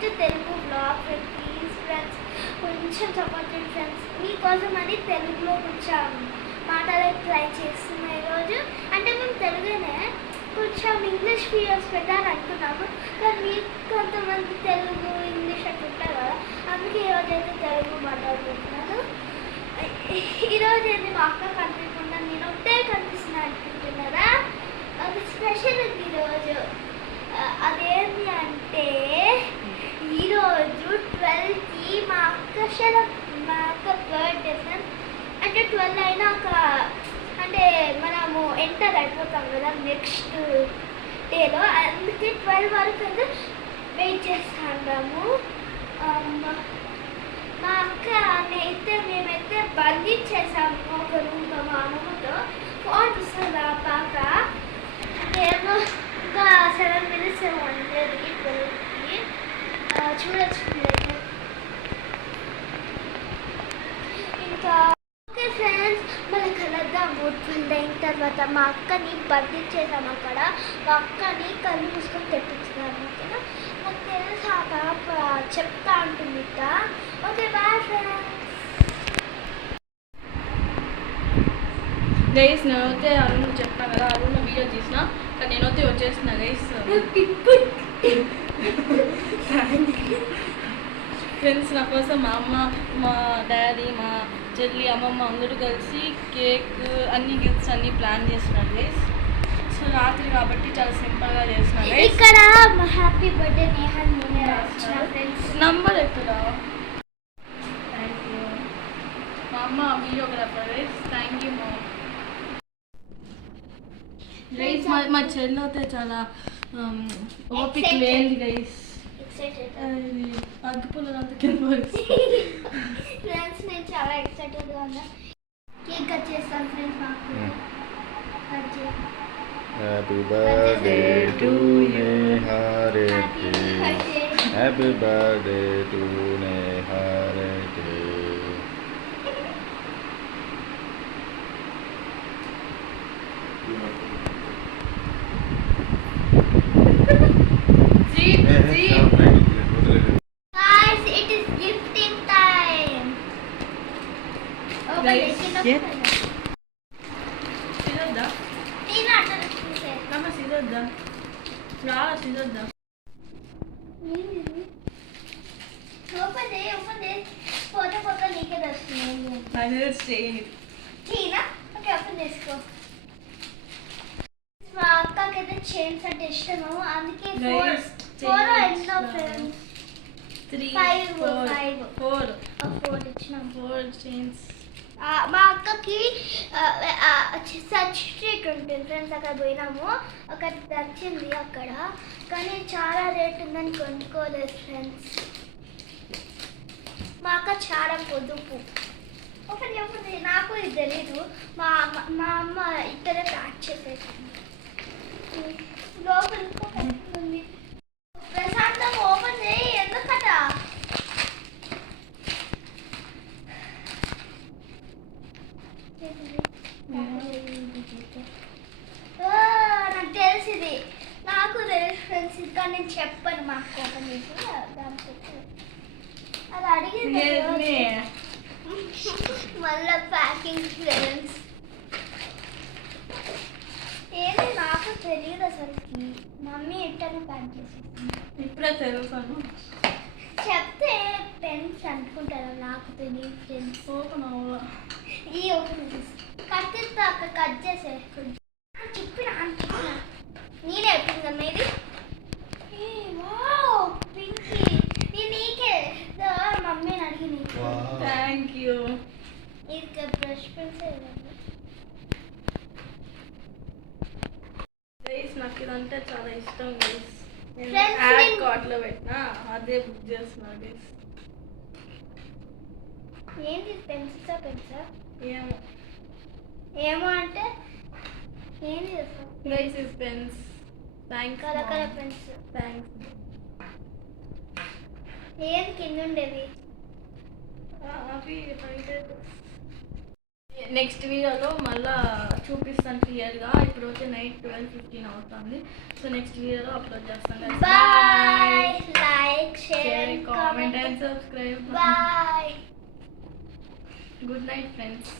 First Telugu blog please friends, కొంచెం support చేయండి friends. మీకోసం అని తెలుగులో కొంచెం మాట్లాడడానికి ట్రై చేస్తున్నాం ఈరోజు. అంటే మేము తెలుగునే కొంచెం ఇంగ్లీష్ వీడియోస్ పెట్టాలనుకున్నాము, కానీ మీకు కొంతమంది తెలుగు ఇంగ్లీష్ అట్లా ఉంటారు కదా, అందుకే ఈరోజు అయితే తెలుగు మాట్లాడుకుంటున్నాను. ఈరోజు అయితే మా అక్క కనిపించకుండా నేను ఒకటే కనిపిస్తున్నా అనుకుంటున్నారా? అది స్పెషల్ ఉంది ఈరోజు. అదేంటి అంటే ఈరోజు 12కి మా అక్క బర్త్డే ఫ్రెండ్స్. అంటే 12 అయినాక అంటే మనము ఎంటర్ అయిపోతాం కదా నెక్స్ట్ డేలో, అందుకే 12 వరకు అయితే వెయిట్ చేస్తాము. మా అక్క అయితే మేమైతే బంధించేసాము ఒక రూమ్లో మా అమ్మతో. ఫోన్ చూస్తుంది ఆ పాప. నేను ఇంకా 7 minutes ఉండేది 12కి. చూడొచ్చు ఇంకా. ఓకే ఫ్రెండ్స్, మళ్ళీ కలుద్దాము 12 అయిన తర్వాత. మా అక్కని బంధించేసాము అక్కడ. మా అక్కని కళ్ళు మూసుకొని తెప్పించున్నాము. ఓకేనా? నాకు తెలుసు ఆ పాప చెప్తా ఉంటుంది. Okay bye friends. గైస్ నేనైతే అరుణ్ చెప్పాను కదా, అరుణ్ వీడియో తీసిన, కానీ నేనైతే వచ్చేస్తున్నా గైస్. ఫ్రెండ్స్ నా కోసం మా అమ్మ, మా డాడీ, మా చెల్లి, అమ్మమ్మ అందరూ కలిసి కేక్ అన్ని గిఫ్ట్స్ అన్ని ప్లాన్ చేస్తున్నారు గైస్. సో రాత్రి కాబట్టి చాలా సింపుల్గా చేస్తున్నారు. ఇక్కడ హ్యాపీ బర్త్డే నేహల్ నేనే రాసిన ఫ్రెండ్స్. నంబర్ ఎక్కడ? థ్యాంక్ యూ మా అమ్మ వీడియోగ్రాఫర్ గైస్. థ్యాంక్ యూ మా గైస్. మా చెల్లి అయితే చాలా ఓపిక లేదు గైస్. అగ్గిపుల్లంతా కింద ఫ్రెండ్స్ నేను చాలా ఎక్సైటెడ్గా ఉన్నా. కేక్ కట్ చేస్తాను ఫ్రెండ్స్. మాకు కట్ చేయండి. Happy birthday to Neharete. Happy birthday to Neharete. Guys, it is gifting time. Guys, yeah. సిద్ధద్దా చాలా సిద్ధద్దా. ఫోటో నీకే దర్శనం ఓకే ఓపెన్ చేసుకో. మా అక్కకైతే చైన్స్ అంటే ఇష్టము, అందుకే 4 ఎన్నో ఫ్రెండ్స్ 4 ఇచ్చినాం. 4 చైన్స్. మా అక్కకి సర్టిఫికేట్ ఉంటుంది ఫ్రెండ్స్. అక్కడ పోయినాము, అక్కడ నచ్చింది అక్కడ, కానీ చాలా రేట్ ఉందని కొనుక్కోలేదు ఫ్రెండ్స్. మా అక్క చాలా పొదుపు. ఒకటి నాకు ఇది తెలీదు. మా అమ్మ ఇద్దరే ప్యాక్ చేసేసింది. లోపల ఉంది. ప్రశాంతం ఓపెన్ చేయి. ఎందుకట? నాకు తెలిసింది, నాకు తెలుసు ఫ్రెండ్స్. ఇంకా నేను చెప్పను మా అక్క ఓపెన్ చేసి అది అడిగింది. మళ్ళీ ప్యాకింగ్ ఫ్రెండ్స్ ఏది నాకు తెలియదు అసలుకి. మమ్మీ ఎట్టని ప్యాక్ చేసేసింది. ఇప్పుడే తెలుసాను. చెప్తే పెన్స్ అనుకుంటారు, నాకు తెలియదు ఫ్రెండ్స్. ఓపెన్ అవ్వ ఈ ఓపెన్ కత్తితో అక్కడ కట్ చేసే చెప్పిన నేనే చెప్పింది మీది. పింకీ నీకే మమ్మీని అడిగి నీకు. Thank you. ఇది బ్రష్ పెన్స్. గైస్ నాకు ఇదంటే చాలా ఇష్టం గైస్. Friends, యాడ్ కార్ట్లో పెట్టినా అదే బుక్ చేస్తున్నా గైస్. ఏంటి పెన్సిల్సా పెన్సా? ఏమో ఏమో అంటే ఏంటి guys is pens. Thanks colour pens. Thanks. ఏది కింద ఉండేవి? అవి నెక్స్ట్ వీడియోలో మళ్ళీ చూపిస్తాను క్లియర్గా. ఇప్పుడు వచ్చి నైట్ 12:15 అవుతుంది. సో నెక్స్ట్ వీడియోలో అప్లోడ్ చేస్తాను. Bye. Like share comment and subscribe. Bye. Good night friends.